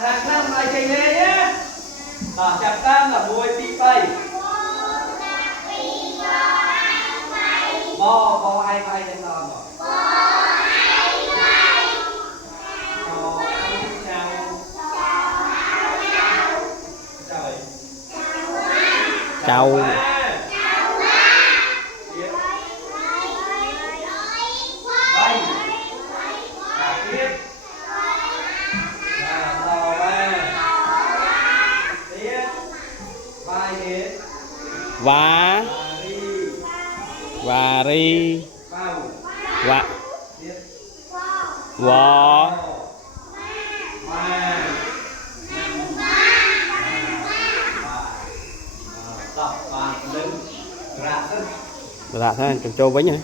hàng năm lại chạy lên nhé. Chặt tam là mùi tí tây. Bò ai bay lên non rồi. Chào. Và ri và vò rạ thế trồng trâu vĩnh này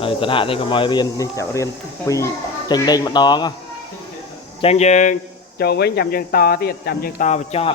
rồi hạ đây có mời viên đi chảo riêng vì trình lên mặt đòn á trang dương trâu vĩnh chăm dương to tiết chăm dương to và cho